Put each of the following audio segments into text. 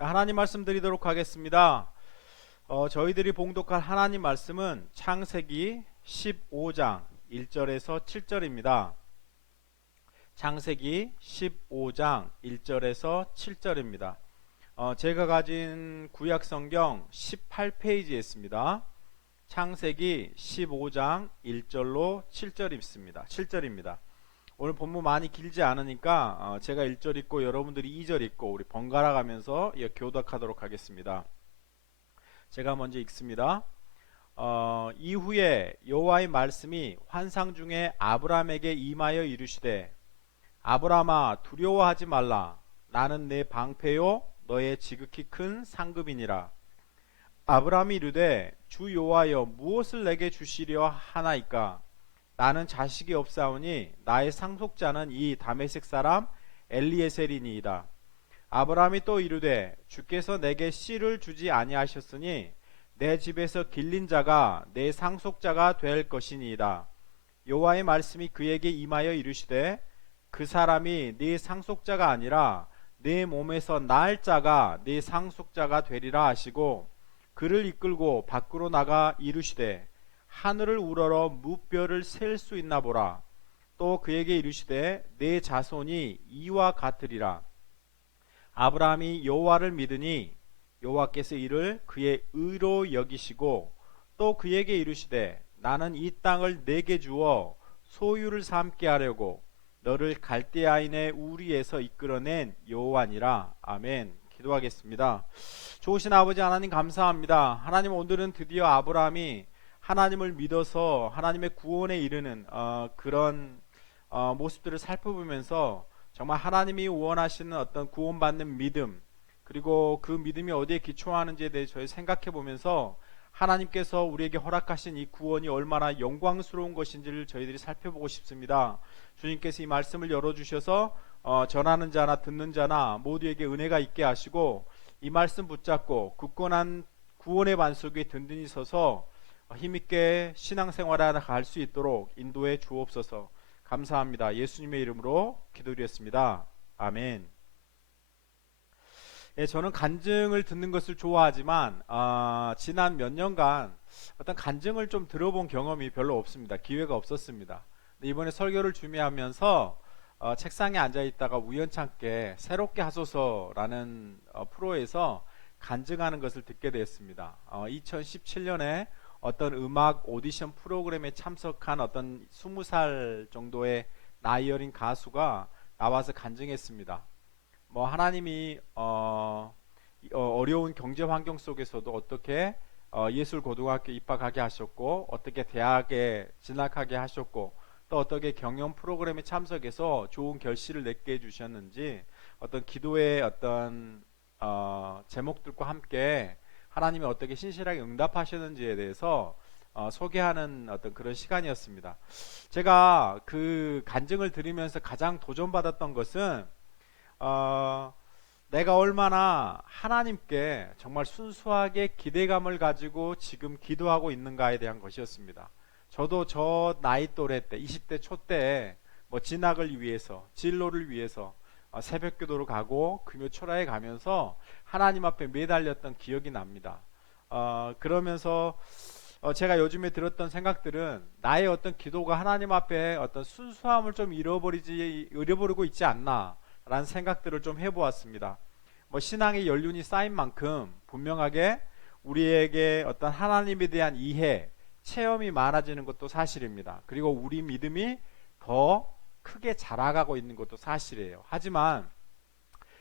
하나님 말씀 드리도록 하겠습니다. 저희들이 봉독할 하나님 말씀은 창세기 15장 1절에서 7절입니다. 창세기 15장 1절에서 7절입니다. 제가 가진 구약 성경 18페이지에 있습니다. 창세기 15장 1절로 7절입니다. 오늘 본문 많이 길지 않으니까 제가 1절 읽고 여러분들이 2절 읽고 우리 번갈아 가면서 교독하도록 하겠습니다. 제가 먼저 읽습니다. 이후에 여호와의 말씀이 환상 중에 아브람에게 임하여 이르시되 아브람아 두려워하지 말라. 나는 내 방패요 너의 지극히 큰 상급이니라. 아브람이 이르되 주 여호와여 무엇을 내게 주시려 하나이까? 나는 자식이 없사오니 나의 상속자는 이 다메섹 사람 엘리에셀이니이다. 아브라함이 또 이르되 주께서 내게 씨를 주지 아니하셨으니 내 집에서 길린 자가 내 상속자가 될 것이니이다. 여호와의 말씀이 그에게 임하여 이르시되 그 사람이 네 상속자가 아니라 네 몸에서 날 자가 네 상속자가 되리라 하시고 그를 이끌고 밖으로 나가 이르시되 하늘을 우러러 무뼈를 셀 수 있나 보라. 또 그에게 이르시되 내 자손이 이와 같으리라. 아브라함이 여호와를 믿으니 여호와께서 이를 그의 의로 여기시고 또 그에게 이르시되 나는 이 땅을 내게 주어 소유를 삼게 하려고 너를 갈대아인의 우리에서 이끌어낸 여호와니라. 아멘. 기도하겠습니다. 좋으신 아버지 하나님 감사합니다. 하나님, 오늘은 드디어 아브라함이 하나님을 믿어서 하나님의 구원에 이르는 그런 모습들을 살펴보면서 정말 하나님이 원하시는 어떤 구원받는 믿음, 그리고 그 믿음이 어디에 기초하는지에 대해 저희 생각해 보면서 하나님께서 우리에게 허락하신 이 구원이 얼마나 영광스러운 것인지를 저희들이 살펴보고 싶습니다. 주님께서 이 말씀을 열어주셔서 전하는 자나 듣는 자나 모두에게 은혜가 있게 하시고 이 말씀 붙잡고 굳건한 구원의 반석에 든든히 서서 힘있게 신앙생활을 갈 수 있도록 인도해 주옵소서. 감사합니다. 예수님의 이름으로 기도드렸습니다. 아멘. 저는 간증을 듣는 것을 좋아하지만 지난 몇 년간 어떤 간증을 좀 들어본 경험이 별로 없습니다. 기회가 없었습니다. 이번에 설교를 준비하면서 책상에 앉아있다가 우연찮게 새롭게 하소서라는 프로에서 간증하는 것을 듣게 되었습니다. 2017년에 어떤 음악 오디션 프로그램에 참석한 어떤 20살 정도의 나이 어린 가수가 나와서 간증했습니다. 하나님이 어려운 경제 환경 속에서도 어떻게 예술고등학교 입학하게 하셨고 어떻게 대학에 진학하게 하셨고 또 어떻게 경연 프로그램에 참석해서 좋은 결실을 맺게 해주셨는지 어떤 기도의 어떤 제목들과 함께 하나님이 어떻게 신실하게 응답하셨는지에 대해서 소개하는 어떤 그런 시간이었습니다. 제가 그 간증을 들으면서 가장 도전받았던 것은 내가 얼마나 하나님께 정말 순수하게 기대감을 가지고 지금 기도하고 있는가에 대한 것이었습니다. 저도 저 나이 또래 때 20대 초 때 진학을 위해서 진로를 위해서 새벽 기도를 가고 금요 초라에 가면서 하나님 앞에 매달렸던 기억이 납니다. 그러면서 제가 요즘에 들었던 생각들은 나의 어떤 기도가 하나님 앞에 어떤 순수함을 좀 잃어버리고 있지 않나 라는 생각들을 좀 해보았습니다. 신앙의 연륜이 쌓인 만큼 분명하게 우리에게 어떤 하나님에 대한 이해, 체험이 많아지는 것도 사실입니다. 그리고 우리 믿음이 더 크게 자라가고 있는 것도 사실이에요. 하지만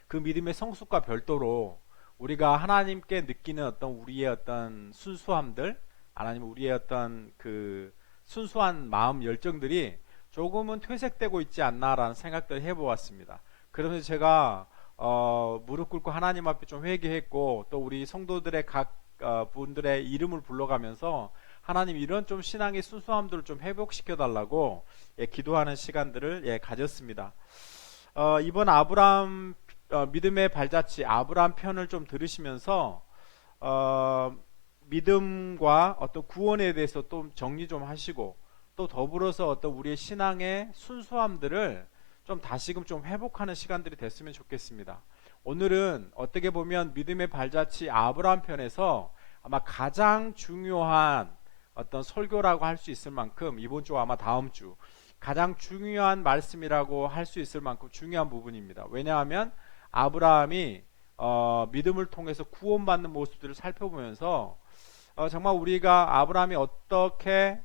그 믿음의 성숙과 별도로 우리가 하나님께 느끼는 어떤 우리의 어떤 순수함들, 아니면 우리의 어떤 그 순수한 마음 열정들이 조금은 퇴색되고 있지 않나라는 생각들을 해보았습니다. 그러면서 제가 무릎 꿇고 하나님 앞에 좀 회개했고 또 우리 성도들의 각 분들의 이름을 불러가면서 하나님 이런 좀 신앙의 순수함들을 좀 회복시켜 달라고 기도하는 시간들을 가졌습니다. 이번 아브라함 믿음의 발자취 아브라함 편을 좀 들으시면서 믿음과 어떤 구원에 대해서 또 정리 좀 하시고 또 더불어서 어떤 우리의 신앙의 순수함들을 좀 다시금 좀 회복하는 시간들이 됐으면 좋겠습니다. 오늘은 어떻게 보면 믿음의 발자취 아브라함 편에서 아마 가장 중요한 어떤 설교라고 할 수 있을 만큼, 이번 주 아마 다음 주 가장 중요한 말씀이라고 할 수 있을 만큼 중요한 부분입니다. 왜냐하면 아브라함이 믿음을 통해서 구원받는 모습들을 살펴보면서 정말 우리가 아브라함이 어떻게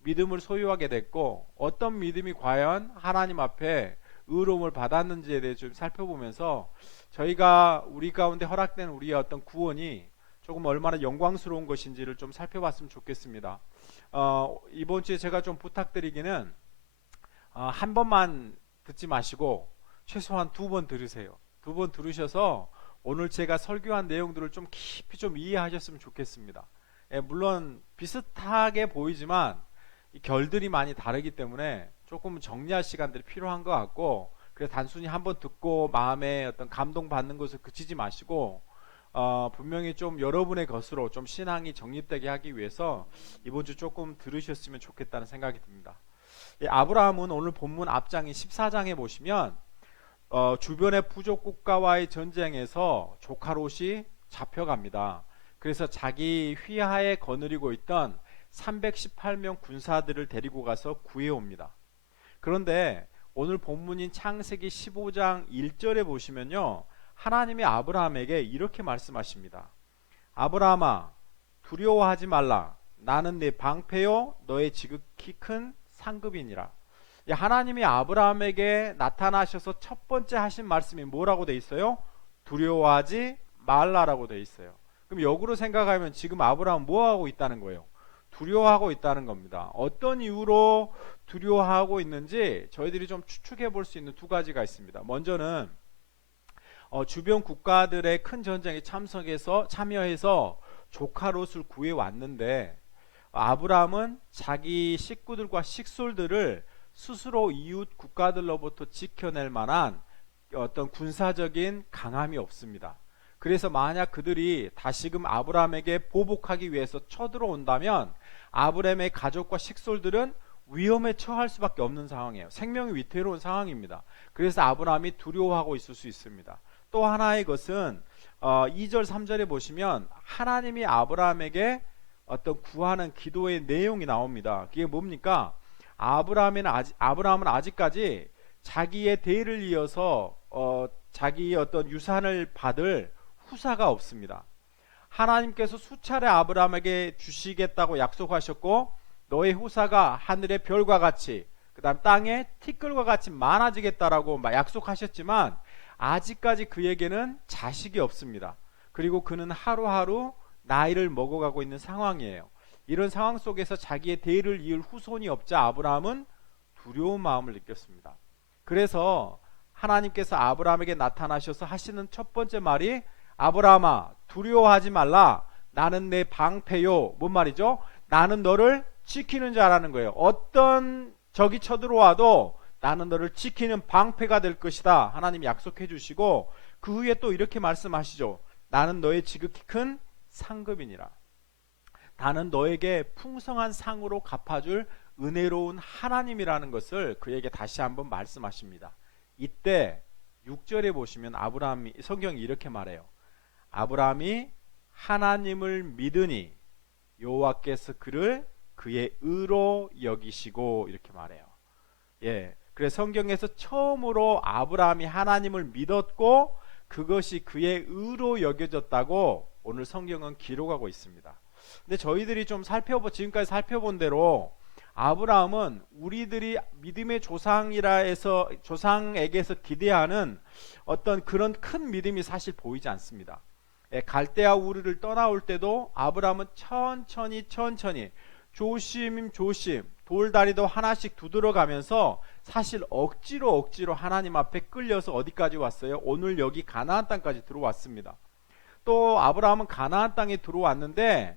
믿음을 소유하게 됐고 어떤 믿음이 과연 하나님 앞에 의로움을 받았는지에 대해 좀 살펴보면서 저희가 우리 가운데 허락된 우리의 어떤 구원이 조금 얼마나 영광스러운 것인지를 좀 살펴봤으면 좋겠습니다. 이번 주에 제가 좀 부탁드리기는 한 번만 듣지 마시고 최소한 2번 들으세요. 2번 들으셔서 오늘 제가 설교한 내용들을 좀 깊이 좀 이해하셨으면 좋겠습니다. 물론 비슷하게 보이지만 이 결들이 많이 다르기 때문에 조금 정리할 시간들이 필요한 것 같고, 그래서 단순히 한번 듣고 마음에 어떤 감동받는 것을 그치지 마시고 분명히 좀 여러분의 것으로 좀 신앙이 정립되게 하기 위해서 이번 주 조금 들으셨으면 좋겠다는 생각이 듭니다. 아브라함은 오늘 본문 앞장인 14장에 보시면 주변의 부족 국가와의 전쟁에서 조카 롯이 잡혀갑니다. 그래서 자기 휘하에 거느리고 있던 318명 군사들을 데리고 가서 구해옵니다. 그런데 오늘 본문인 창세기 15장 1절에 보시면요, 하나님이 아브라함에게 이렇게 말씀하십니다. 아브라함아, 두려워하지 말라. 나는 네 방패요 너의 지극히 큰 상급이니라. 하나님이 아브라함에게 나타나셔서 첫 번째 하신 말씀이 뭐라고 돼 있어요? 두려워하지 말라라고 돼 있어요. 그럼 역으로 생각하면 지금 아브라함은 뭐하고 있다는 거예요? 두려워하고 있다는 겁니다. 어떤 이유로 두려워하고 있는지 저희들이 좀 추측해 볼 수 있는 2가지가 있습니다. 먼저는 주변 국가들의 큰 전쟁에 참여해서 조카 롯을 구해왔는데 아브라함은 자기 식구들과 식솔들을 스스로 이웃 국가들로부터 지켜낼 만한 어떤 군사적인 강함이 없습니다. 그래서 만약 그들이 다시금 아브라함에게 보복하기 위해서 쳐들어온다면 아브라함의 가족과 식솔들은 위험에 처할 수밖에 없는 상황이에요. 생명이 위태로운 상황입니다. 그래서 아브라함이 두려워하고 있을 수 있습니다. 또 하나의 것은 2절 3절에 보시면 하나님이 아브라함에게 어떤 구하는 기도의 내용이 나옵니다. 그게 뭡니까? 아브라함은 아직까지 자기의 대를 이어서 자기의 어떤 유산을 받을 후사가 없습니다. 하나님께서 수차례 아브라함에게 주시겠다고 약속하셨고 너의 후사가 하늘의 별과 같이 그 다음 땅의 티끌과 같이 많아지겠다라고 약속하셨지만 아직까지 그에게는 자식이 없습니다. 그리고 그는 하루하루 나이를 먹어가고 있는 상황이에요. 이런 상황 속에서 자기의 대를 이을 후손이 없자 아브라함은 두려운 마음을 느꼈습니다. 그래서 하나님께서 아브라함에게 나타나셔서 하시는 첫 번째 말이 아브라함아 두려워하지 말라. 나는 내 방패요. 뭔 말이죠? 나는 너를 지키는 자라는 거예요. 어떤 적이 쳐들어와도 나는 너를 지키는 방패가 될 것이다. 하나님이 약속해 주시고 그 후에 또 이렇게 말씀하시죠. 나는 너의 지극히 큰 상급이니라. 나는 너에게 풍성한 상으로 갚아줄 은혜로운 하나님이라는 것을 그에게 다시 한번 말씀하십니다. 이때 6절에 보시면 성경이 이렇게 말해요. 아브라함이 하나님을 믿으니 여호와께서 그를 그의 의로 여기시고 이렇게 말해요. 그래서 성경에서 처음으로 아브라함이 하나님을 믿었고 그것이 그의 의로 여겨졌다고 오늘 성경은 기록하고 있습니다. 근데 저희들이 좀 지금까지 살펴본 대로 아브라함은 우리들이 믿음의 조상이라 해서 조상에게서 기대하는 어떤 그런 큰 믿음이 사실 보이지 않습니다. 갈대아 우르를 떠나올 때도 아브라함은 천천히 조심 돌다리도 하나씩 두드려가면서 사실 억지로 하나님 앞에 끌려서 어디까지 왔어요? 오늘 여기 가나안 땅까지 들어왔습니다. 또 아브라함은 가나안 땅에 들어왔는데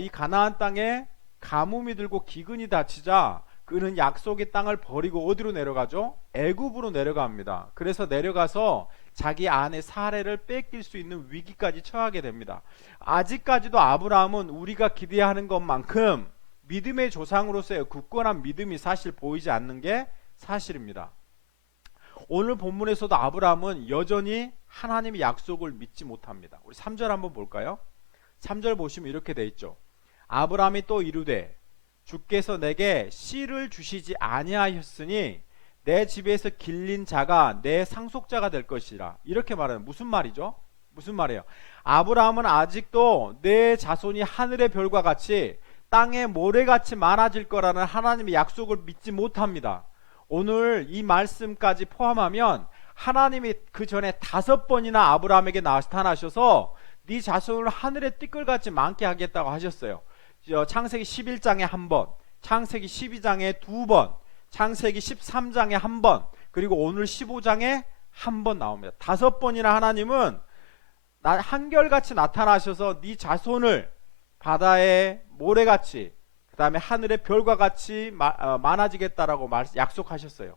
이 가나안 땅에 가뭄이 들고 기근이 닥치자 그는 약속의 땅을 버리고 어디로 내려가죠? 애굽으로 내려갑니다. 그래서 내려가서 자기 아내 사레를 뺏길 수 있는 위기까지 처하게 됩니다. 아직까지도 아브라함은 우리가 기대하는 것만큼 믿음의 조상으로서의 굳건한 믿음이 사실 보이지 않는 게 사실입니다. 오늘 본문에서도 아브라함은 여전히 하나님의 약속을 믿지 못합니다. 우리 3절 한번 볼까요? 3절 보시면 이렇게 돼 있죠. 아브라함이 또 이르되 주께서 내게 씨를 주시지 아니하셨으니 내 집에서 길린 자가 내 상속자가 될 것이라. 이렇게 말하는 무슨 말이죠? 무슨 말이에요? 아브라함은 아직도 내 자손이 하늘의 별과 같이 땅의 모래같이 많아질 거라는 하나님의 약속을 믿지 못합니다. 오늘 이 말씀까지 포함하면 하나님이 그 전에 5번이나 아브라함에게 나타나셔서 네 자손을 하늘의 띠끌같이 많게 하겠다고 하셨어요. 창세기 11장에 한 번, 창세기 12장에 2번, 창세기 13장에 한 번, 그리고 오늘 15장에 한 번 나옵니다. 5번이나 하나님은 한결같이 나타나셔서 네 자손을 바다의 모래같이, 그 다음에 하늘의 별과 같이 많아지겠다라고 약속하셨어요.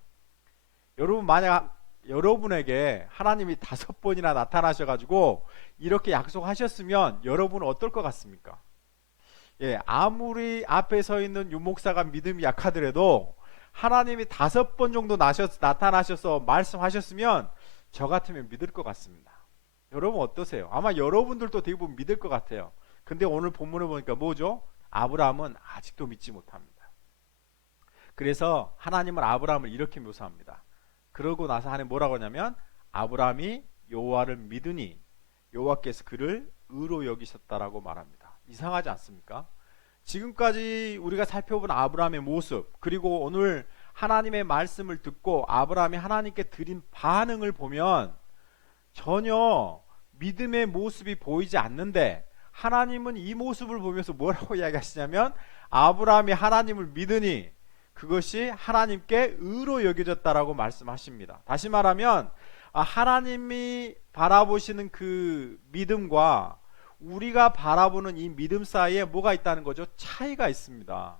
여러분, 만약 여러분에게 하나님이 5번이나 나타나셔가지고 이렇게 약속하셨으면 여러분은 어떨 것 같습니까? 예, 아무리 앞에 서 있는 유목사가 믿음이 약하더라도 하나님이 5번 정도 나타나셔서 말씀하셨으면 저 같으면 믿을 것 같습니다. 여러분 어떠세요? 아마 여러분들도 대부분 믿을 것 같아요. 근데 오늘 본문을 보니까 뭐죠? 아브라함은 아직도 믿지 못합니다. 그래서 하나님은 아브라함을 이렇게 묘사합니다. 그러고 나서 하나님 뭐라고 하냐면 아브라함이 여호와를 믿으니 여호와께서 그를 의로 여기셨다라고 말합니다. 이상하지 않습니까? 지금까지 우리가 살펴본 아브라함의 모습, 그리고 오늘 하나님의 말씀을 듣고 아브라함이 하나님께 드린 반응을 보면 전혀 믿음의 모습이 보이지 않는데, 하나님은 이 모습을 보면서 뭐라고 이야기하시냐면 아브라함이 하나님을 믿으니 그것이 하나님께 의로 여겨졌다라고 말씀하십니다. 다시 말하면 하나님이 바라보시는 그 믿음과 우리가 바라보는 이 믿음 사이에 뭐가 있다는 거죠? 차이가 있습니다.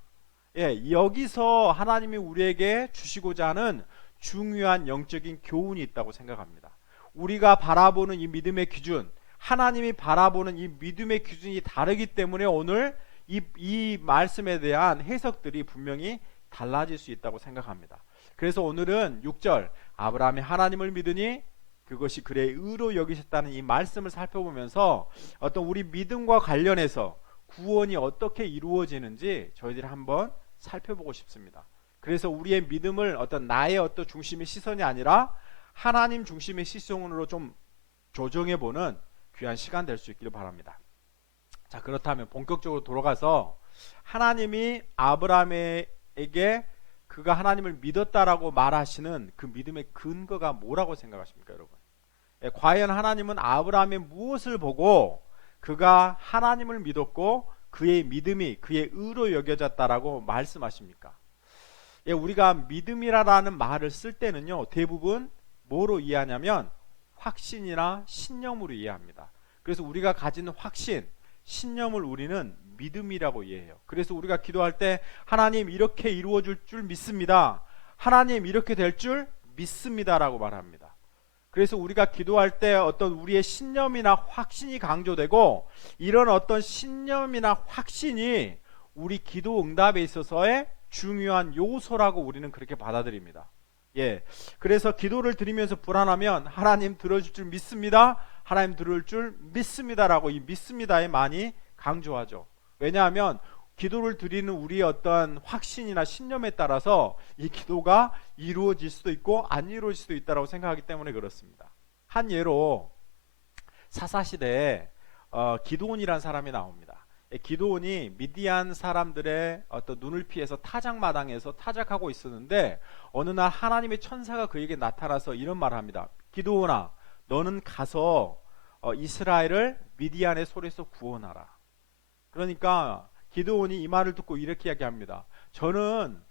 예, 여기서 하나님이 우리에게 주시고자 하는 중요한 영적인 교훈이 있다고 생각합니다. 우리가 바라보는 이 믿음의 기준, 하나님이 바라보는 이 믿음의 기준이 다르기 때문에 오늘 이 말씀에 대한 해석들이 분명히 달라질 수 있다고 생각합니다. 그래서 오늘은 6절 아브라함이 하나님을 믿으니 그것이 그의 의로 여기셨다는 이 말씀을 살펴보면서 어떤 우리 믿음과 관련해서 구원이 어떻게 이루어지는지 저희들이 한번 살펴보고 싶습니다. 그래서 우리의 믿음을 어떤 나의 어떤 중심의 시선이 아니라 하나님 중심의 시선으로 좀 조정해보는 귀한 시간 될 수 있기를 바랍니다. 자, 그렇다면 본격적으로 돌아가서 하나님이 아브라함에게 그가 하나님을 믿었다라고 말하시는 그 믿음의 근거가 뭐라고 생각하십니까, 여러분? 과연 하나님은 아브라함의 무엇을 보고 그가 하나님을 믿었고 그의 믿음이 그의 의로 여겨졌다라고 말씀하십니까? 우리가 믿음이라는 말을 쓸 때는요, 대부분 뭐로 이해하냐면 확신이나 신념으로 이해합니다. 그래서 우리가 가진 확신, 신념을 우리는 믿음이라고 이해해요. 그래서 우리가 기도할 때 하나님 이렇게 이루어질 줄 믿습니다, 하나님 이렇게 될 줄 믿습니다라고 말합니다. 그래서 우리가 기도할 때 어떤 우리의 신념이나 확신이 강조되고, 이런 어떤 신념이나 확신이 우리 기도 응답에 있어서의 중요한 요소라고 우리는 그렇게 받아들입니다. 예, 그래서 기도를 드리면서 불안하면 하나님 들어줄 줄 믿습니다, 하나님 들을 줄 믿습니다라고 이 믿습니다에 많이 강조하죠. 왜냐하면 기도를 드리는 우리의 어떤 확신이나 신념에 따라서 이 기도가 이루어질 수도 있고 안 이루어질 수도 있다고 생각하기 때문에 그렇습니다. 한 예로 사사시대에 기드온이라는 사람이 나옵니다. 기드온이 미디안 사람들의 어떤 눈을 피해서 타작마당에서 타작하고 있었는데 어느 날 하나님의 천사가 그에게 나타나서 이런 말을 합니다. 기드온아, 너는 가서 이스라엘을 미디안의 손에서 구원하라. 그러니까 기드온이 이 말을 듣고 이렇게 이야기합니다. 저는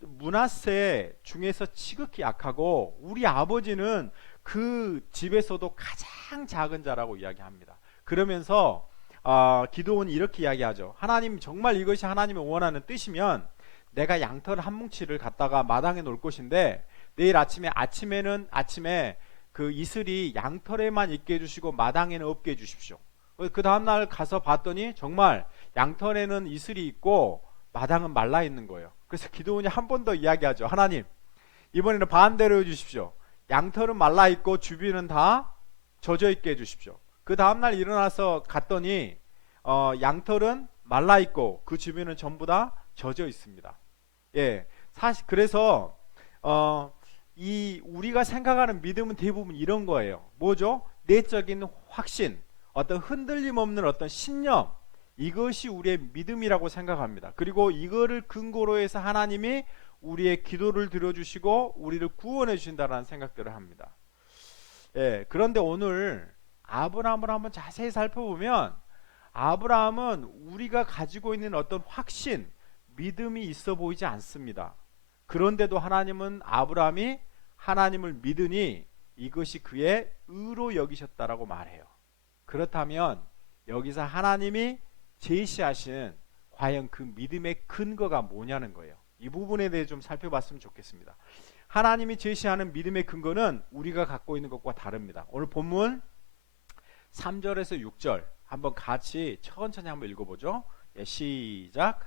므낫세 중에서 지극히 약하고 우리 아버지는 그 집에서도 가장 작은 자라고 이야기합니다. 그러면서 기드온이 이렇게 이야기하죠. 하나님, 정말 이것이 하나님이 원하는 뜻이면 내가 양털 한 뭉치를 갖다가 마당에 놓을 것인데 내일 아침에 그 이슬이 양털에만 있게 해주시고 마당에는 없게 해주십시오. 그 다음날 가서 봤더니 정말 양털에는 이슬이 있고 마당은 말라 있는 거예요. 그래서 기드온이 한 번 더 이야기하죠. 하나님, 이번에는 반대로 해주십시오. 양털은 말라 있고 주변은 다 젖어 있게 해주십시오. 그 다음날 일어나서 갔더니 양털은 말라 있고 그 주변은 전부 다 젖어 있습니다. 예, 사실 그래서 이 우리가 생각하는 믿음은 대부분 이런 거예요. 뭐죠? 내적인 확신, 어떤 흔들림 없는 어떤 신념, 이것이 우리의 믿음이라고 생각합니다. 그리고 이거를 근거로 해서 하나님이 우리의 기도를 들어주시고 우리를 구원해 주신다는 생각들을 합니다. 예, 그런데 오늘 아브라함을 한번 자세히 살펴보면 아브라함은 우리가 가지고 있는 어떤 확신, 믿음이 있어 보이지 않습니다. 그런데도 하나님은 아브라함이 하나님을 믿으니 이것이 그의 의로 여기셨다라고 말해요. 그렇다면 여기서 하나님이 제시하신 과연 그 믿음의 근거가 뭐냐는 거예요. 이 부분에 대해 좀 살펴봤으면 좋겠습니다. 하나님이 제시하는 믿음의 근거는 우리가 갖고 있는 것과 다릅니다. 오늘 본문 3절에서 6절 한번 같이 천천히 한번 읽어보죠. 예, 시작.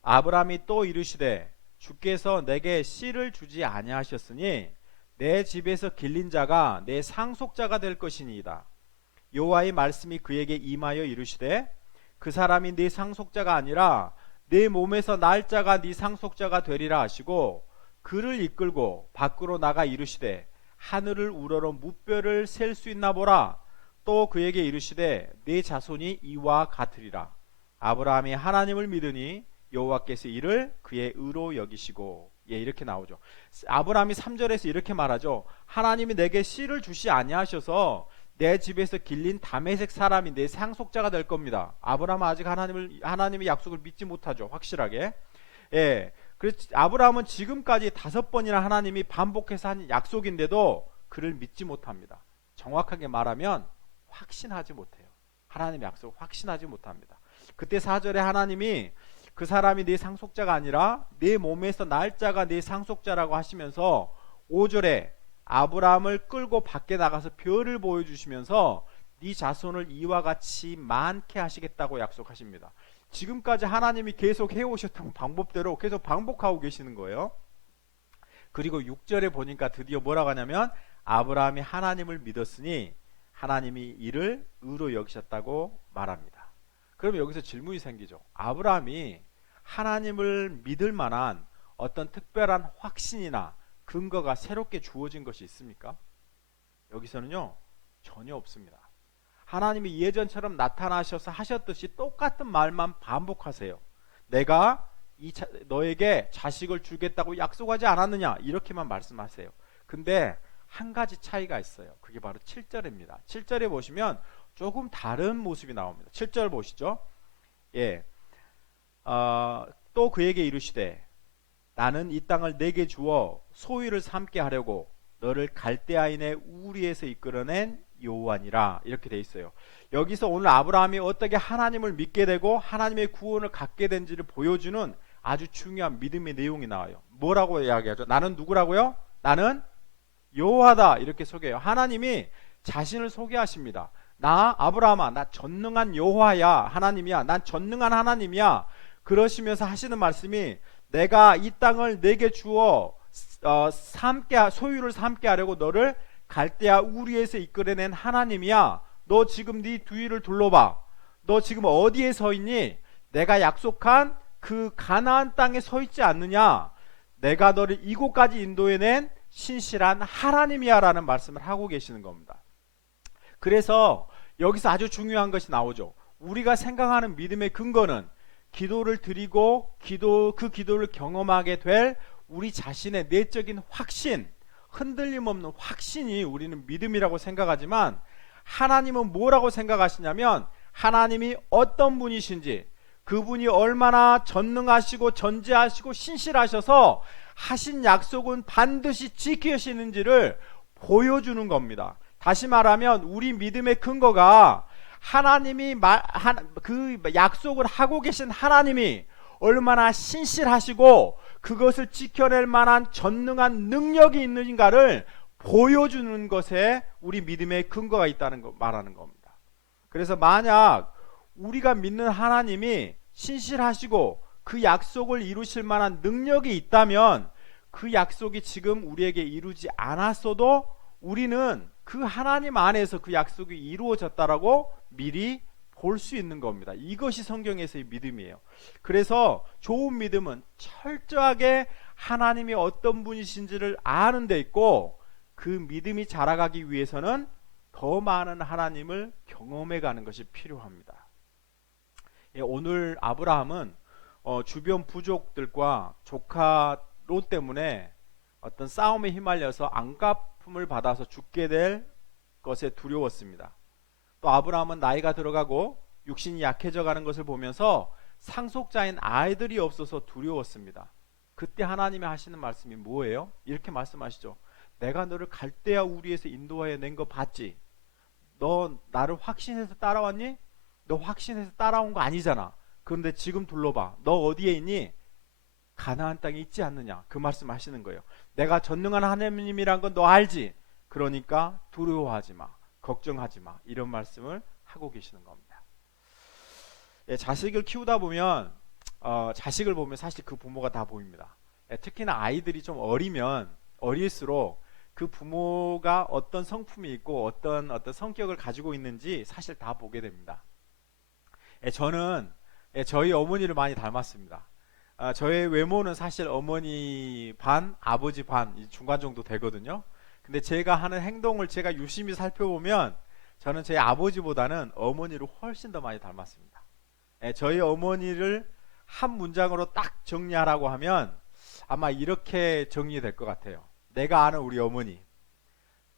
아브라함이 또 이르시되 주께서 내게 씨를 주지 아니하셨으니 내 집에서 길린 자가 내 상속자가 될 것이니이다. 여호와의 말씀이 그에게 임하여 이르시되 그 사람이 네 상속자가 아니라 내 몸에서 날 자가 네 상속자가 되리라 하시고 그를 이끌고 밖으로 나가 이르시되 하늘을 우러러 무뼈를 셀 수 있나 보라. 또 그에게 이르시되 네 자손이 이와 같으리라. 아브라함이 하나님을 믿으니 여호와께서 이를 그의 의로 여기시고. 예, 이렇게 나오죠. 아브라함이 3절에서 이렇게 말하죠. 하나님이 내게 씨를 주시 아니하셔서 내 집에서 길린 다메섹 사람이 내 상속자가 될 겁니다. 아브라함은 아직 하나님의 약속을 믿지 못하죠. 확실하게. 예, 그래서 아브라함은 지금까지 5번이나 하나님이 반복해서 한 약속인데도 그를 믿지 못합니다. 정확하게 말하면 확신하지 못해요. 하나님의 약속을 확신하지 못합니다. 그때 4절에 하나님이 그 사람이 네 상속자가 아니라 네 몸에서 날 자가 네 상속자라고 하시면서 5절에 아브라함을 끌고 밖에 나가서 별을 보여주시면서 네 자손을 이와 같이 많게 하시겠다고 약속하십니다. 지금까지 하나님이 계속 해오셨던 방법대로 계속 반복하고 계시는 거예요. 그리고 6절에 보니까 드디어 뭐라고 하냐면 아브라함이 하나님을 믿었으니 하나님이 이를 의로 여기셨다고 말합니다. 그러면 여기서 질문이 생기죠. 아브라함이 하나님을 믿을 만한 어떤 특별한 확신이나 근거가 새롭게 주어진 것이 있습니까? 여기서는요, 전혀 없습니다. 하나님이 예전처럼 나타나셔서 하셨듯이 똑같은 말만 반복하세요. 내가 너에게 자식을 주겠다고 약속하지 않았느냐, 이렇게만 말씀하세요. 근데 한 가지 차이가 있어요. 그게 바로 7절입니다. 7절에 보시면 조금 다른 모습이 나옵니다. 7절 보시죠. 예, 또 그에게 이르시되 나는 이 땅을 내게 주어 소유를 삼게 하려고 너를 갈대아인의 우리에서 이끌어낸 여호와니라. 이렇게 돼 있어요. 여기서 오늘 아브라함이 어떻게 하나님을 믿게 되고 하나님의 구원을 갖게 된지를 보여주는 아주 중요한 믿음의 내용이 나와요. 뭐라고 이야기하죠? 나는 누구라고요? 나는 여호와다. 이렇게 소개해요. 하나님이 자신을 소개하십니다. 나 아브라함아, 나 전능한 여호와야. 하나님이야. 난 전능한 하나님이야. 그러시면서 하시는 말씀이 내가 이 땅을 내게 주어 소유를 삼게 하려고 너를 갈대아 우리에서 이끌어낸 하나님이야. 너 지금 네 뒤를 둘러봐. 너 지금 어디에 서 있니? 내가 약속한 그 가나안 땅에 서 있지 않느냐? 내가 너를 이곳까지 인도해낸 신실한 하나님이야 라는 말씀을 하고 계시는 겁니다. 그래서 여기서 아주 중요한 것이 나오죠. 우리가 생각하는 믿음의 근거는 기도를 드리고 그 기도를 경험하게 될 우리 자신의 내적인 확신, 흔들림 없는 확신이 우리는 믿음이라고 생각하지만 하나님은 뭐라고 생각하시냐면 하나님이 어떤 분이신지, 그분이 얼마나 전능하시고 전지하시고 신실하셔서 하신 약속은 반드시 지키시는지를 보여주는 겁니다. 다시 말하면 우리 믿음의 근거가 하나님이 그 약속을 하고 계신 하나님이 얼마나 신실하시고 그것을 지켜낼 만한 전능한 능력이 있는가를 보여주는 것에 우리 믿음의 근거가 있다는 거 말하는 겁니다. 그래서 만약 우리가 믿는 하나님이 신실하시고 그 약속을 이루실 만한 능력이 있다면 그 약속이 지금 우리에게 이루지 않았어도 우리는 그 하나님 안에서 그 약속이 이루어졌다라고 미리 볼 수 있는 겁니다. 이것이 성경에서의 믿음이에요. 그래서 좋은 믿음은 철저하게 하나님이 어떤 분이신지를 아는 데 있고, 그 믿음이 자라가기 위해서는 더 많은 하나님을 경험해 가는 것이 필요합니다. 오늘 아브라함은 주변 부족들과 조카 롯 때문에 어떤 싸움에 휘말려서 안갚음을 받아서 죽게 될 것에 두려웠습니다. 또 아브라함은 나이가 들어가고 육신이 약해져 가는 것을 보면서 상속자인 아이들이 없어서 두려웠습니다. 그때 하나님이 하시는 말씀이 뭐예요? 이렇게 말씀하시죠. 내가 너를 갈대아 우리에서 인도하여 낸 거 봤지? 너 나를 확신해서 따라왔니? 너 확신해서 따라온 거 아니잖아. 그런데 지금 둘러봐. 너 어디에 있니? 가나안 땅에 있지 않느냐. 그 말씀 하시는 거예요. 내가 전능한 하나님이란 건 너 알지? 그러니까 두려워하지 마, 걱정하지 마, 이런 말씀을 하고 계시는 겁니다. 자식을 키우다 보면 자식을 보면 사실 그 부모가 다 보입니다. 특히나 아이들이 좀 어릴수록 그 부모가 어떤 성품이 있고 어떤 성격을 가지고 있는지 사실 다 보게 됩니다. 저는 저희 어머니를 많이 닮았습니다. 저의 외모는 사실 어머니 반, 아버지 반 중간 정도 되거든요. 근데 제가 하는 행동을 제가 유심히 살펴보면 저는 제 아버지보다는 어머니를 훨씬 더 많이 닮았습니다. 저희 어머니를 한 문장으로 딱 정리하라고 하면 아마 이렇게 정리될 것 같아요. 내가 아는 우리 어머니,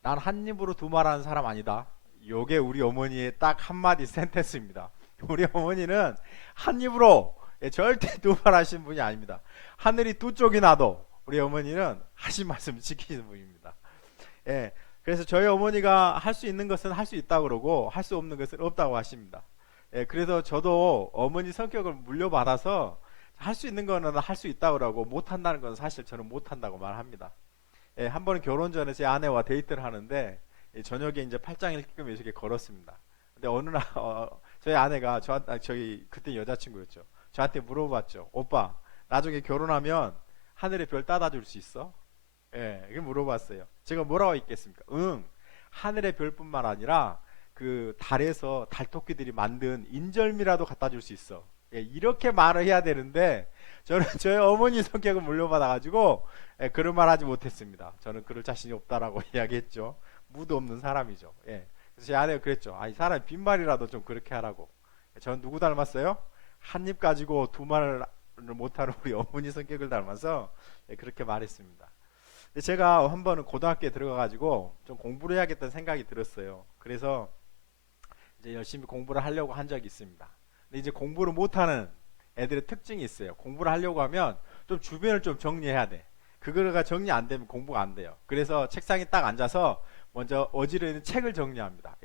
난 한 입으로 두 말하는 사람 아니다. 요게 우리 어머니의 딱 한마디 센텐스입니다. 우리 어머니는 한 입으로 절대 두 말 하시는 분이 아닙니다. 하늘이 두 쪽이 나도 우리 어머니는 하신 말씀 지키시는 분입니다. 그래서 저희 어머니가 할 수 있는 것은 할 수 있다고 그러고 할 수 없는 것은 없다고 하십니다. 그래서 저도 어머니 성격을 물려받아서 할 수 있는 거는 할 수 있다고 그러고 못한다는 건 사실 저는 못한다고 말합니다. 한 번은 결혼 전에 제 아내와 데이트를 하는데 저녁에 이제 팔짱 일금 이렇게 걸었습니다. 근데 어느 날 저희 아내가 저희 그때 여자친구였죠. 저한테 물어봤죠. 오빠, 나중에 결혼하면 하늘에 별 따다 줄 수 있어? 이렇게 물어봤어요. 제가 뭐라고 했겠습니까? 응, 하늘의 별뿐만 아니라 그 달에서 달토끼들이 만든 인절미라도 갖다 줄 수 있어. 이렇게 말을 해야 되는데 저는 저희 어머니 성격을 물려받아가지고 그런 말 하지 못했습니다. 저는 그럴 자신이 없다라고 이야기했죠. 무도 없는 사람이죠. 그래서 제 아내가 그랬죠. 이 사람이 빈말이라도 좀 그렇게 하라고. 저는 누구 닮았어요? 한 입 가지고 두 말을 못하는 우리 어머니 성격을 닮아서 그렇게 말했습니다. 제가 한 번은 고등학교에 들어가가지고 좀 공부를 해야겠다는 생각이 들었어요. 그래서 이제 열심히 공부를 하려고 한 적이 있습니다. 근데 이제 공부를 못하는 애들의 특징이 있어요. 공부를 하려고 하면 좀 주변을 좀 정리해야 돼. 그거가 정리 안 되면 공부가 안 돼요. 그래서 책상에 딱 앉아서 먼저 어지러운 책을 정리합니다.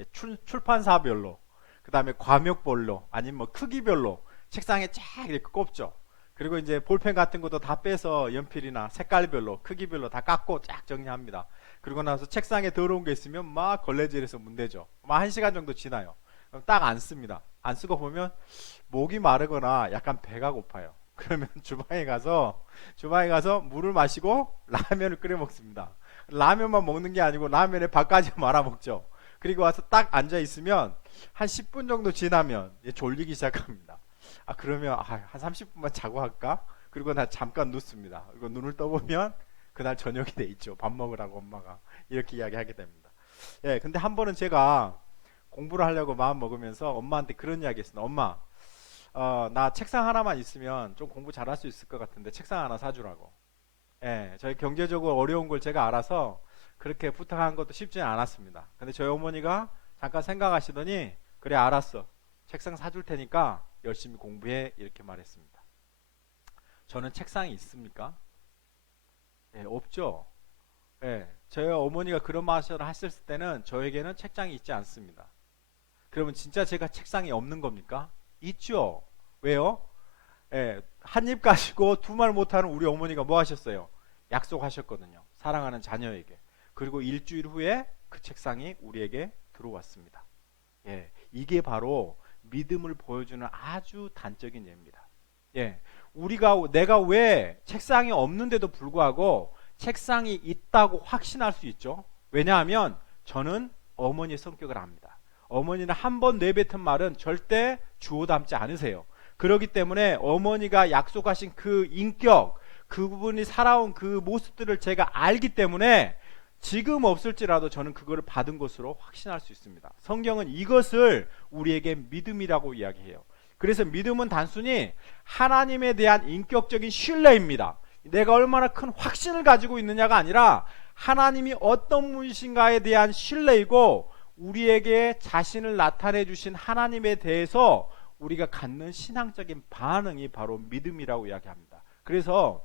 출판사별로, 그 다음에 과목별로, 아니면 뭐 크기별로 책상에 쫙 이렇게 꼽죠. 그리고 이제 볼펜 같은 것도 다 빼서 연필이나 색깔별로, 크기별로 다 깎고 쫙 정리합니다. 그리고 나서 책상에 더러운 게 있으면 막 걸레질해서 문대죠. 막 1시간 정도 지나요. 그럼 딱 안 씁니다. 안 쓰고 보면 목이 마르거나 약간 배가 고파요. 그러면 주방에 가서 물을 마시고 라면을 끓여 먹습니다. 라면만 먹는 게 아니고 라면에 밥까지 말아 먹죠. 그리고 와서 딱 앉아 있으면 한 10분 정도 지나면 졸리기 시작합니다. 그러면 한 30분만 자고 할까? 그리고 나 잠깐 눕습니다. 그리고 눈을 떠보면 그날 저녁이 돼 있죠. 밥 먹으라고 엄마가 이렇게 이야기하게 됩니다. 근데 한 번은 제가 공부를 하려고 마음 먹으면서 엄마한테 그런 이야기 했습니다. 엄마, 나 책상 하나만 있으면 좀 공부 잘할 수 있을 것 같은데 책상 하나 사주라고. 저희 경제적으로 어려운 걸 제가 알아서 그렇게 부탁한 것도 쉽지는 않았습니다. 근데 저희 어머니가 잠깐 생각하시더니 그래 알았어. 책상 사줄 테니까 열심히 공부해 이렇게 말했습니다. 저는 책상이 있습니까? 없죠. 저희 어머니가 그런 말을 하셨을 때는 저에게는 책장이 있지 않습니다. 그러면 진짜 제가 책상이 없는 겁니까? 있죠. 왜요? 한 입 가지고 두 말 못하는 우리 어머니가 뭐 하셨어요? 약속하셨거든요. 사랑하는 자녀에게. 그리고 일주일 후에 그 책상이 우리에게 들어왔습니다. 이게 바로 믿음을 보여주는 아주 단적인 예입니다. 내가 왜 책상이 없는데도 불구하고 책상이 있다고 확신할 수 있죠? 왜냐하면 저는 어머니의 성격을 압니다. 어머니는 한 번 내뱉은 말은 절대 주워 담지 않으세요. 그렇기 때문에 어머니가 약속하신 그 인격, 그분이 살아온 그 모습들을 제가 알기 때문에 지금 없을지라도 저는 그거를 받은 것으로 확신할 수 있습니다. 성경은 이것을 우리에게 믿음이라고 이야기해요. 그래서 믿음은 단순히 하나님에 대한 인격적인 신뢰입니다. 내가 얼마나 큰 확신을 가지고 있느냐가 아니라 하나님이 어떤 분이신가에 대한 신뢰이고, 우리에게 자신을 나타내 주신 하나님에 대해서 우리가 갖는 신앙적인 반응이 바로 믿음이라고 이야기합니다. 그래서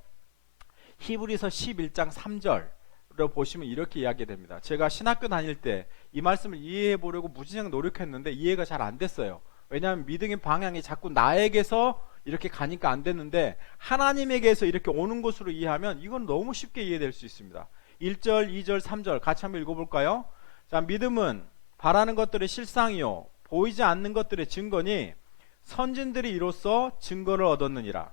히브리서 11장 3절을 보시면 이렇게 이야기됩니다. 제가 신학교 다닐 때 이 말씀을 이해해 보려고 무지장 노력했는데 이해가 잘 안 됐어요. 왜냐하면 믿음의 방향이 자꾸 나에게서 이렇게 가니까 안 됐는데, 하나님에게서 이렇게 오는 것으로 이해하면 이건 너무 쉽게 이해될 수 있습니다. 1절, 2절, 3절 같이 한번 읽어볼까요? 자, 믿음은 바라는 것들의 실상이요 보이지 않는 것들의 증거니 선진들이 이로써 증거를 얻었느니라.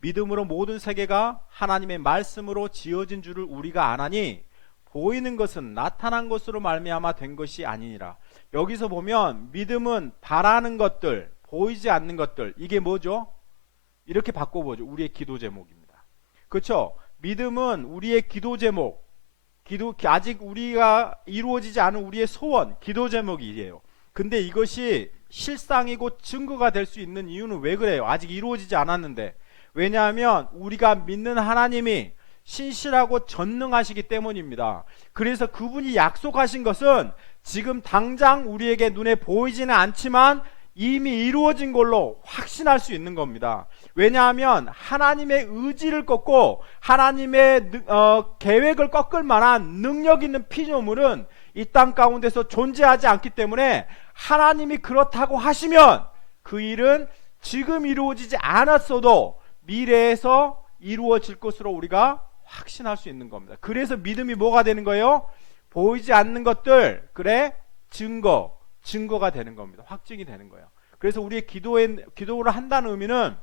믿음으로 모든 세계가 하나님의 말씀으로 지어진 줄을 우리가 아나니 보이는 것은 나타난 것으로 말미암아 된 것이 아니니라. 여기서 보면 믿음은 바라는 것들, 보이지 않는 것들, 이게 뭐죠? 이렇게 바꿔보죠. 우리의 기도 제목입니다. 그렇죠? 믿음은 우리의 기도 제목, 아직 우리가 이루어지지 않은 우리의 소원, 기도 제목이에요. 근데 이것이 실상이고 증거가 될 수 있는 이유는 왜 그래요? 아직 이루어지지 않았는데. 왜냐하면 우리가 믿는 하나님이 신실하고 전능하시기 때문입니다. 그래서 그분이 약속하신 것은 지금 당장 우리에게 눈에 보이지는 않지만 이미 이루어진 걸로 확신할 수 있는 겁니다. 왜냐하면 하나님의 의지를 꺾고 하나님의 계획을 꺾을 만한 능력 있는 피조물은 이 땅 가운데서 존재하지 않기 때문에, 하나님이 그렇다고 하시면 그 일은 지금 이루어지지 않았어도 미래에서 이루어질 것으로 우리가 확신할 수 있는 겁니다. 그래서 믿음이 뭐가 되는 거예요? 보이지 않는 것들, 그래, 증거가 되는 겁니다. 확증이 되는 거예요. 그래서 우리의 기도를 한다는 의미는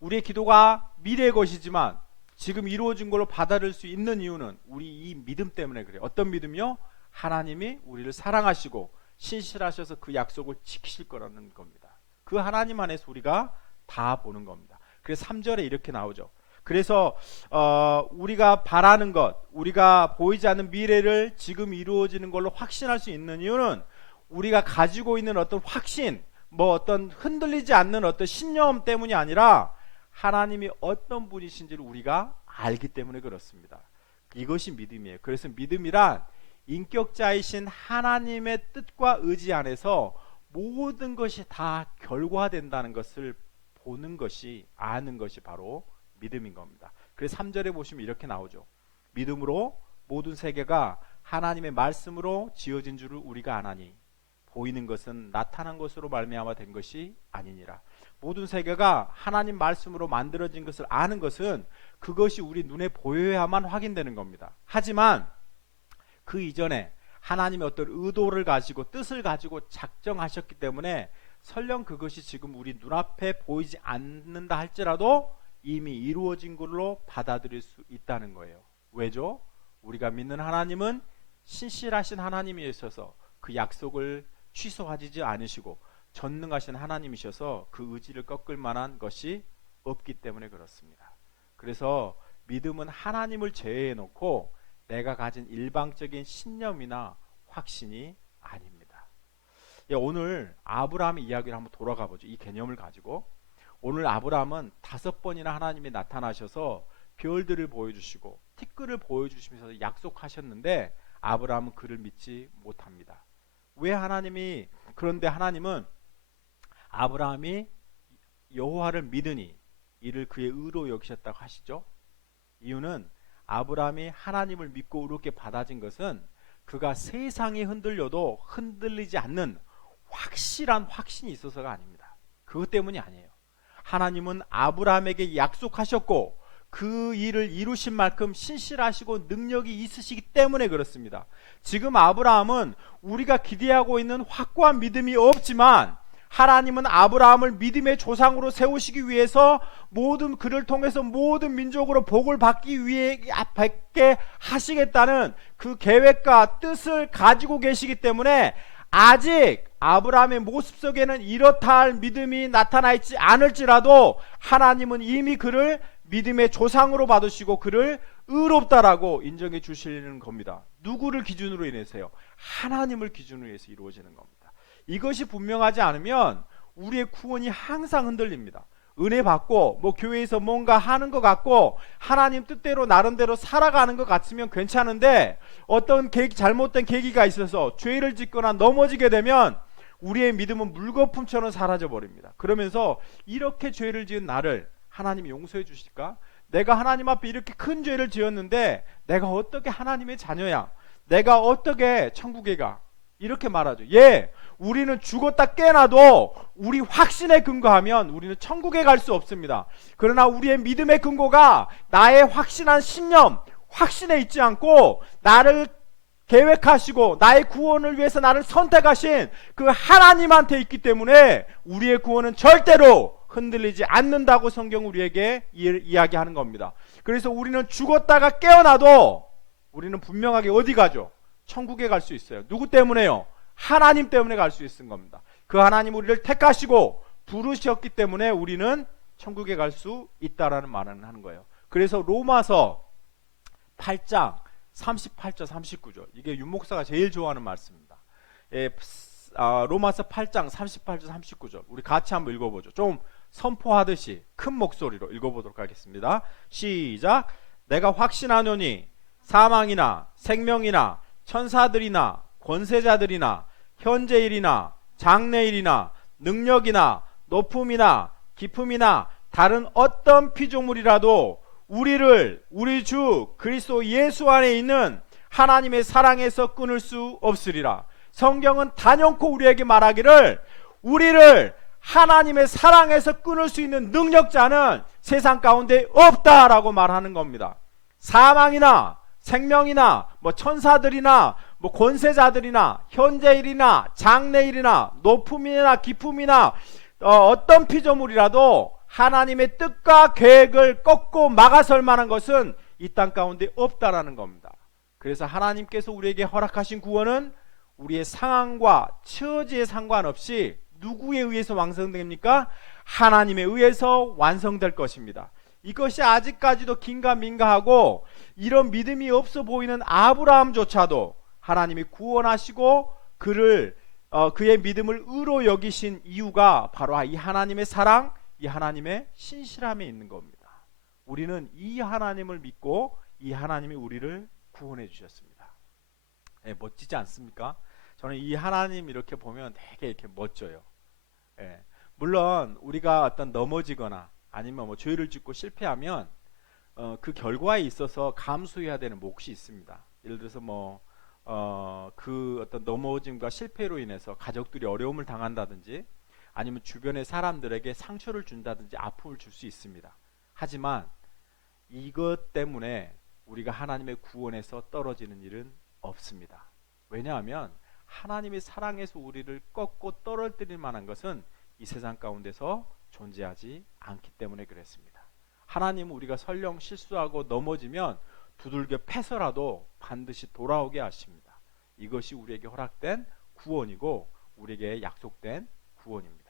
우리의 기도가 미래의 것이지만 지금 이루어진 걸로 받아들일 수 있는 이유는 우리 이 믿음 때문에 그래요. 어떤 믿음이요? 하나님이 우리를 사랑하시고 신실하셔서 그 약속을 지키실 거라는 겁니다. 그 하나님 안에서 우리가 다 보는 겁니다. 그래서 3절에 이렇게 나오죠. 그래서 우리가 바라는 것, 우리가 보이지 않는 미래를 지금 이루어지는 걸로 확신할 수 있는 이유는 우리가 가지고 있는 어떤 확신, 어떤 흔들리지 않는 어떤 신념 때문이 아니라 하나님이 어떤 분이신지를 우리가 알기 때문에 그렇습니다. 이것이 믿음이에요. 그래서 믿음이란 인격자이신 하나님의 뜻과 의지 안에서 모든 것이 다 결과된다는 것을 보는 것이, 아는 것이 바로 믿음인 겁니다. 그래서 3절에 보시면 이렇게 나오죠. 믿음으로 모든 세계가 하나님의 말씀으로 지어진 줄을 우리가 아나니 보이는 것은 나타난 것으로 말미암아 된 것이 아니니라. 모든 세계가 하나님 말씀으로 만들어진 것을 아는 것은 그것이 우리 눈에 보여야만 확인되는 겁니다. 하지만 그 이전에 하나님의 어떤 의도를 가지고 뜻을 가지고 작정하셨기 때문에 설령 그것이 지금 우리 눈앞에 보이지 않는다 할지라도 이미 이루어진 걸로 받아들일 수 있다는 거예요. 왜죠? 우리가 믿는 하나님은 신실하신 하나님이셔서 그 약속을 취소하지 않으시고 전능하신 하나님이셔서 그 의지를 꺾을 만한 것이 없기 때문에 그렇습니다. 그래서 믿음은 하나님을 제외해 놓고 내가 가진 일방적인 신념이나 확신이 아닙니다. 오늘 아브라함의 이야기를 한번 돌아가 보죠. 이 개념을 가지고 오늘 아브라함은 5번이나 하나님이 나타나셔서 별들을 보여주시고 티끌을 보여주시면서 약속하셨는데 아브라함은 그를 믿지 못합니다. 그런데 하나님은 아브라함이 여호와를 믿으니 이를 그의 의로 여기셨다고 하시죠. 이유는 아브라함이 하나님을 믿고 의롭게 받아진 것은 그가 세상이 흔들려도 흔들리지 않는 확실한 확신이 있어서가 아닙니다. 그것 때문이 아니에요. 하나님은 아브라함에게 약속하셨고 그 일을 이루신 만큼 신실하시고 능력이 있으시기 때문에 그렇습니다. 지금 아브라함은 우리가 기대하고 있는 확고한 믿음이 없지만 하나님은 아브라함을 믿음의 조상으로 세우시기 위해서 모든 그를 통해서 모든 민족으로 복을 받기 위해 받게 하시겠다는 그 계획과 뜻을 가지고 계시기 때문에 아직 아브라함의 모습 속에는 이렇다 할 믿음이 나타나 있지 않을지라도 하나님은 이미 그를 믿음의 조상으로 받으시고 그를 의롭다라고 인정해 주시는 겁니다. 누구를 기준으로 인해서요? 하나님을 기준으로 해서 이루어지는 겁니다. 이것이 분명하지 않으면 우리의 구원이 항상 흔들립니다. 은혜 받고 교회에서 뭔가 하는 것 같고 하나님 뜻대로 나름대로 살아가는 것 같으면 괜찮은데 어떤 잘못된 계기가 있어서 죄를 짓거나 넘어지게 되면 우리의 믿음은 물거품처럼 사라져 버립니다. 그러면서 이렇게 죄를 지은 나를 하나님이 용서해 주실까? 내가 하나님 앞에 이렇게 큰 죄를 지었는데 내가 어떻게 하나님의 자녀야? 내가 어떻게 천국에 가? 이렇게 말하죠. 우리는 죽었다 깨어나도 우리 확신에 근거하면 우리는 천국에 갈 수 없습니다. 그러나 우리의 믿음의 근거가 나의 확신한 신념, 확신에 있지 않고 나를 계획하시고 나의 구원을 위해서 나를 선택하신 그 하나님한테 있기 때문에 우리의 구원은 절대로 흔들리지 않는다고 성경 우리에게 이야기하는 겁니다. 그래서 우리는 죽었다가 깨어나도 우리는 분명하게 어디 가죠? 천국에 갈 수 있어요. 누구 때문에요? 하나님 때문에 갈 수 있는 겁니다. 그 하나님 우리를 택하시고 부르셨기 때문에 우리는 천국에 갈 수 있다라는 말을 하는 거예요. 그래서 로마서 8장 38절 39절 이게 윤 목사가 제일 좋아하는 말씀입니다. 로마서 8장 38절 39절 우리 같이 한번 읽어보죠. 좀 선포하듯이 큰 목소리로 읽어보도록 하겠습니다. 시작. 내가 확신하노니 사망이나 생명이나 천사들이나 권세자들이나 현재일이나 장래일이나 능력이나 높음이나 깊음이나 다른 어떤 피조물이라도 우리 주 그리스도 예수 안에 있는 하나님의 사랑에서 끊을 수 없으리라. 성경은 단연코 우리에게 말하기를 우리를 하나님의 사랑에서 끊을 수 있는 능력자는 세상 가운데 없다라고 말하는 겁니다. 사망이나 생명이나 천사들이나 권세자들이나 현재일이나 장래일이나 높음이나 깊음이나 어떤 피조물이라도 하나님의 뜻과 계획을 꺾고 막아설 만한 것은 이 땅 가운데 없다라는 겁니다. 그래서 하나님께서 우리에게 허락하신 구원은 우리의 상황과 처지에 상관없이 누구에 의해서 완성됩니까? 하나님에 의해서 완성될 것입니다. 이것이 아직까지도 긴가민가하고 이런 믿음이 없어 보이는 아브라함조차도 하나님이 구원하시고 그의 믿음을 의로 여기신 이유가 바로 이 하나님의 사랑, 이 하나님의 신실함에 있는 겁니다. 우리는 이 하나님을 믿고 이 하나님이 우리를 구원해 주셨습니다. 멋지지 않습니까? 저는 이 하나님 이렇게 보면 되게 이렇게 멋져요. 물론 우리가 어떤 넘어지거나 아니면 죄를 짓고 실패하면 그 결과에 있어서 감수해야 되는 몫이 있습니다. 예를 들어서 그 어떤 넘어짐과 실패로 인해서 가족들이 어려움을 당한다든지 아니면 주변의 사람들에게 상처를 준다든지 아픔을 줄 수 있습니다. 하지만 이것 때문에 우리가 하나님의 구원에서 떨어지는 일은 없습니다. 왜냐하면 하나님의 사랑에서 우리를 꺾고 떨어뜨릴 만한 것은 이 세상 가운데서 존재하지 않기 때문에 그랬습니다. 하나님은 우리가 설령 실수하고 넘어지면 두들겨 패서라도 반드시 돌아오게 하십니다. 이것이 우리에게 허락된 구원이고 우리에게 약속된 구원입니다.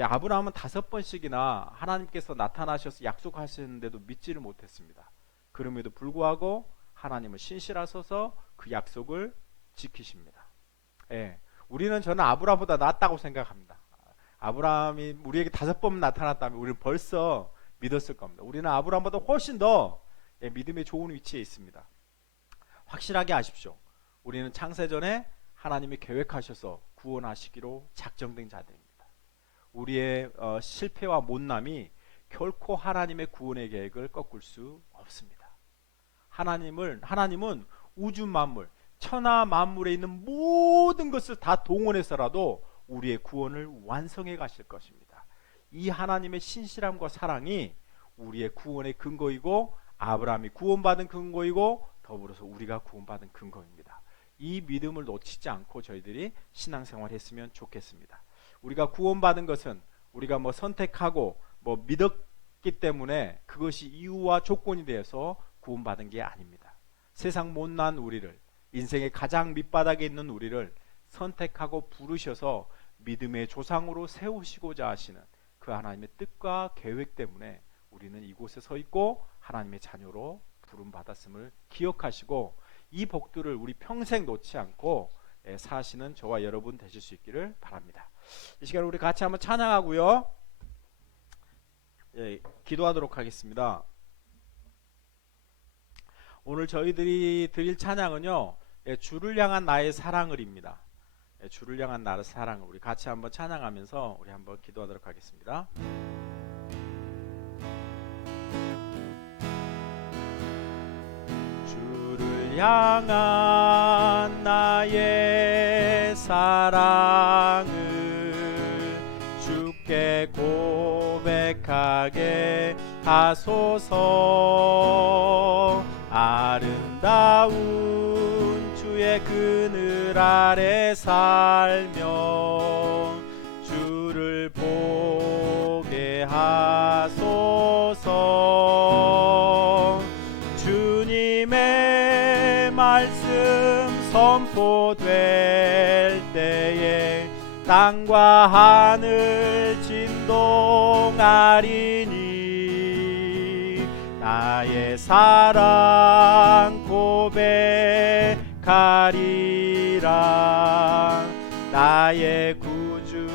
아브라함은 5번씩이나 하나님께서 나타나셔서 약속하시는데도 믿지를 못했습니다. 그럼에도 불구하고 하나님은 신실하셔서 그 약속을 지키십니다. 저는 아브라함보다 낫다고 생각합니다. 아브라함이 우리에게 5번 나타났다면 우리는 벌써 믿었을 겁니다. 우리는 아브라함보다 훨씬 더 믿음의 좋은 위치에 있습니다. 확실하게 아십시오. 우리는 창세전에 하나님이 계획하셔서 구원하시기로 작정된 자들입니다. 우리의 실패와 못남이 결코 하나님의 구원의 계획을 꺾을 수 없습니다. 하나님은 우주 만물, 천하 만물에 있는 모든 것을 다 동원해서라도 우리의 구원을 완성해 가실 것입니다. 이 하나님의 신실함과 사랑이 우리의 구원의 근거이고 아브라함이 구원받은 근거이고 더불어서 우리가 구원받은 근거입니다. 이 믿음을 놓치지 않고 저희들이 신앙생활 했으면 좋겠습니다. 우리가 구원받은 것은 우리가 뭐 선택하고 뭐 믿었기 때문에 그것이 이유와 조건이 되어서 구원받은 게 아닙니다. 세상 못난 우리를, 인생의 가장 밑바닥에 있는 우리를 선택하고 부르셔서 믿음의 조상으로 세우시고자 하시는 그 하나님의 뜻과 계획 때문에 우리는 이곳에 서 있고 하나님의 자녀로 부름받았음을 기억하시고 이 복들을 우리 평생 놓지 않고 사시는 저와 여러분 되실 수 있기를 바랍니다. 이 시간 우리 같이 한번 찬양하고요, 기도하도록 하겠습니다. 오늘 저희들이 드릴 찬양은요, 주를 향한 나의 사랑을입니다. 주를 향한 나의 사랑을 우리 같이 한번 찬양하면서 우리 한번 기도하도록 하겠습니다. 주를 향한 나의 사랑을 주께 고백하게 하소서. 아름다운 주의 그늘 아래 살며 주를 보게 하소서. 주님의 말씀 선포될 때에 땅과 하늘 진동하리니 나의 사랑 고백하리라. 나의 구주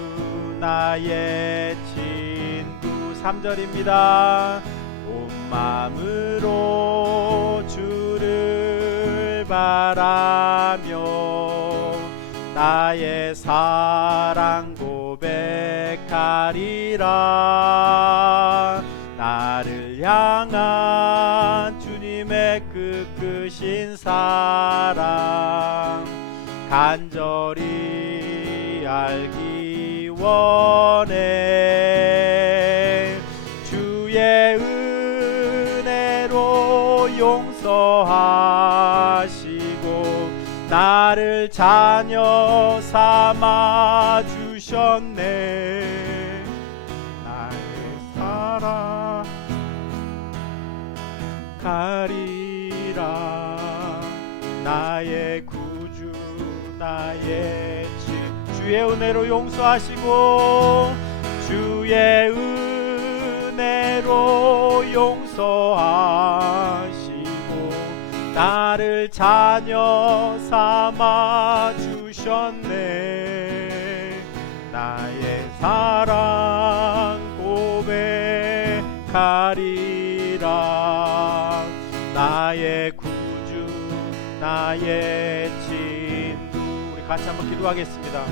나의 친구. 3절입니다. 온 마음으로 주를 바라며 나의 사랑 고백하리라. 나를 향한 주님의 그 크신 사랑 간절히 알기 원해. 주의 은혜로 용서하시고 나를 자녀 삼아 주셨네. 나의 사랑 가리라. 나의 구주 나의 주. 주의 은혜로 용서하시고 주의 은혜로 용서하시고 나를 자녀 삼아 주셨네. 나의 사랑 고백하리라. 나의 구주 나의 친구. 우리 같이 한번 기도하겠습니다.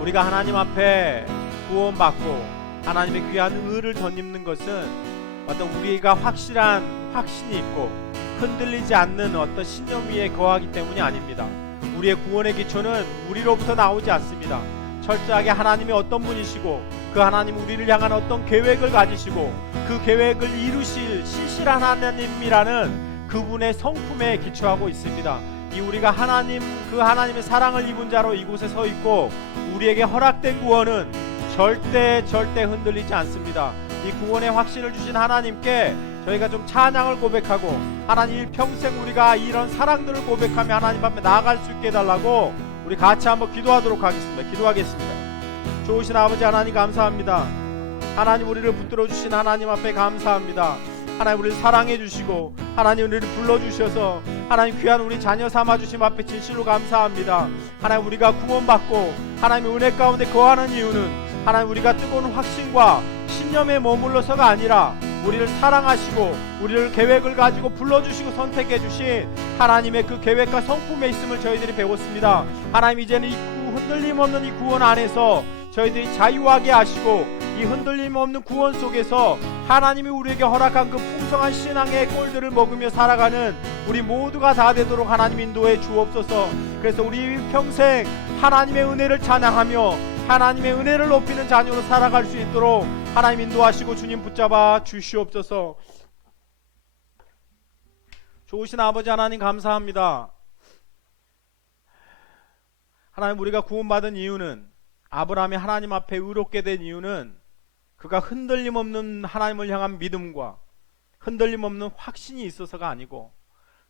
우리가 하나님 앞에 구원받고 하나님의 귀한 의를 덧입는 것은 어떤 우리가 확실한 확신이 있고 흔들리지 않는 어떤 신념 위에 거하기 때문이 아닙니다. 우리의 구원의 기초는 우리로부터 나오지 않습니다. 철저하게 하나님이 어떤 분이시고 그 하나님 우리를 향한 어떤 계획을 가지시고 그 계획을 이루실 신실한 하나님이라는 그분의 성품에 기초하고 있습니다. 이 우리가 그 하나님의 사랑을 입은 자로 이곳에 서 있고 우리에게 허락된 구원은 절대 흔들리지 않습니다. 이 구원의 확신을 주신 하나님께 저희가 좀 찬양을 고백하고 하나님 평생 우리가 이런 사랑들을 고백하며 하나님 앞에 나아갈 수 있게 해달라고 우리 같이 한번 기도하도록 하겠습니다. 기도하겠습니다. 좋으신 아버지 하나님 감사합니다. 하나님 우리를 붙들어 주신 하나님 앞에 감사합니다. 하나님 우리를 사랑해 주시고 하나님 우리를 불러주셔서 하나님 귀한 우리 자녀 삼아주심 앞에 진실로 감사합니다. 하나님 우리가 구원받고 하나님의 은혜 가운데 거하는 이유는 하나님 우리가 뜨거운 확신과 신념에 머물러서가 아니라 우리를 사랑하시고 우리를 계획을 가지고 불러주시고 선택해 주신 하나님의 그 계획과 성품에 있음을 저희들이 배웠습니다. 하나님 이제는 이 흔들림 없는 이 구원 안에서 저희들이 자유하게 하시고 이 흔들림 없는 구원 속에서 하나님이 우리에게 허락한 그 풍성한 신앙의 꼴들을 먹으며 살아가는 우리 모두가 다 되도록 하나님 인도해 주옵소서. 그래서 우리 평생 하나님의 은혜를 찬양하며 하나님의 은혜를 높이는 자녀로 살아갈 수 있도록 하나님 인도하시고 주님 붙잡아 주시옵소서. 좋으신 아버지 하나님 감사합니다. 하나님 우리가 구원받은 이유는 아브라함이 하나님 앞에 의롭게 된 이유는 그가 흔들림 없는 하나님을 향한 믿음과 흔들림 없는 확신이 있어서가 아니고,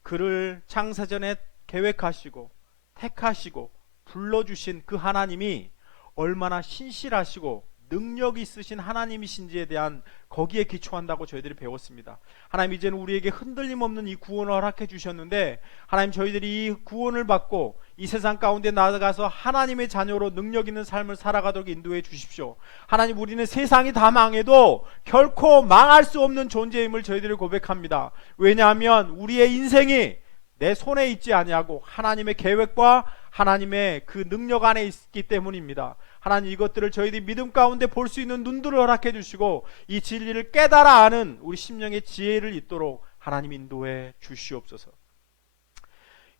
그를 창세전에 계획하시고 택하시고 불러주신 그 하나님이 얼마나 신실하시고 능력이 있으신 하나님이신지에 대한, 거기에 기초한다고 저희들이 배웠습니다. 하나님, 이제는 우리에게 흔들림 없는 이 구원을 허락해 주셨는데, 하나님, 저희들이 이 구원을 받고 이 세상 가운데 나아가서 하나님의 자녀로 능력 있는 삶을 살아가도록 인도해 주십시오. 하나님, 우리는 세상이 다 망해도 결코 망할 수 없는 존재임을 저희들이 고백합니다. 왜냐하면 우리의 인생이 내 손에 있지 아니하고 하나님의 계획과 하나님의 그 능력 안에 있기 때문입니다. 하나님, 이것들을 저희들이 믿음 가운데 볼 수 있는 눈들을 허락해 주시고 이 진리를 깨달아 아는 우리 심령의 지혜를 있도록 하나님 인도해 주시옵소서.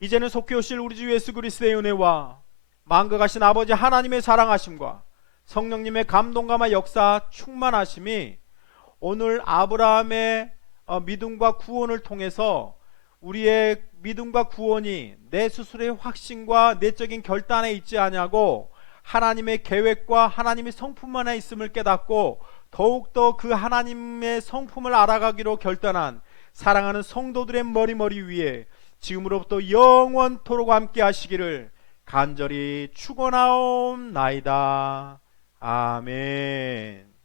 이제는 속히 오실 우리 주 예수 그리스도의 은혜와 만극하신 아버지 하나님의 사랑하심과 성령님의 감동감화 역사 충만하심이 오늘 아브라함의 믿음과 구원을 통해서 우리의 믿음과 구원이 내 스스로의 확신과 내적인 결단에 있지 아니하고 하나님의 계획과 하나님의 성품 안에 있음을 깨닫고 더욱더 그 하나님의 성품을 알아가기로 결단한 사랑하는 성도들의 머리 위에 지금으로부터 영원토록 함께 하시기를 간절히 축원하옵나이다. 아멘.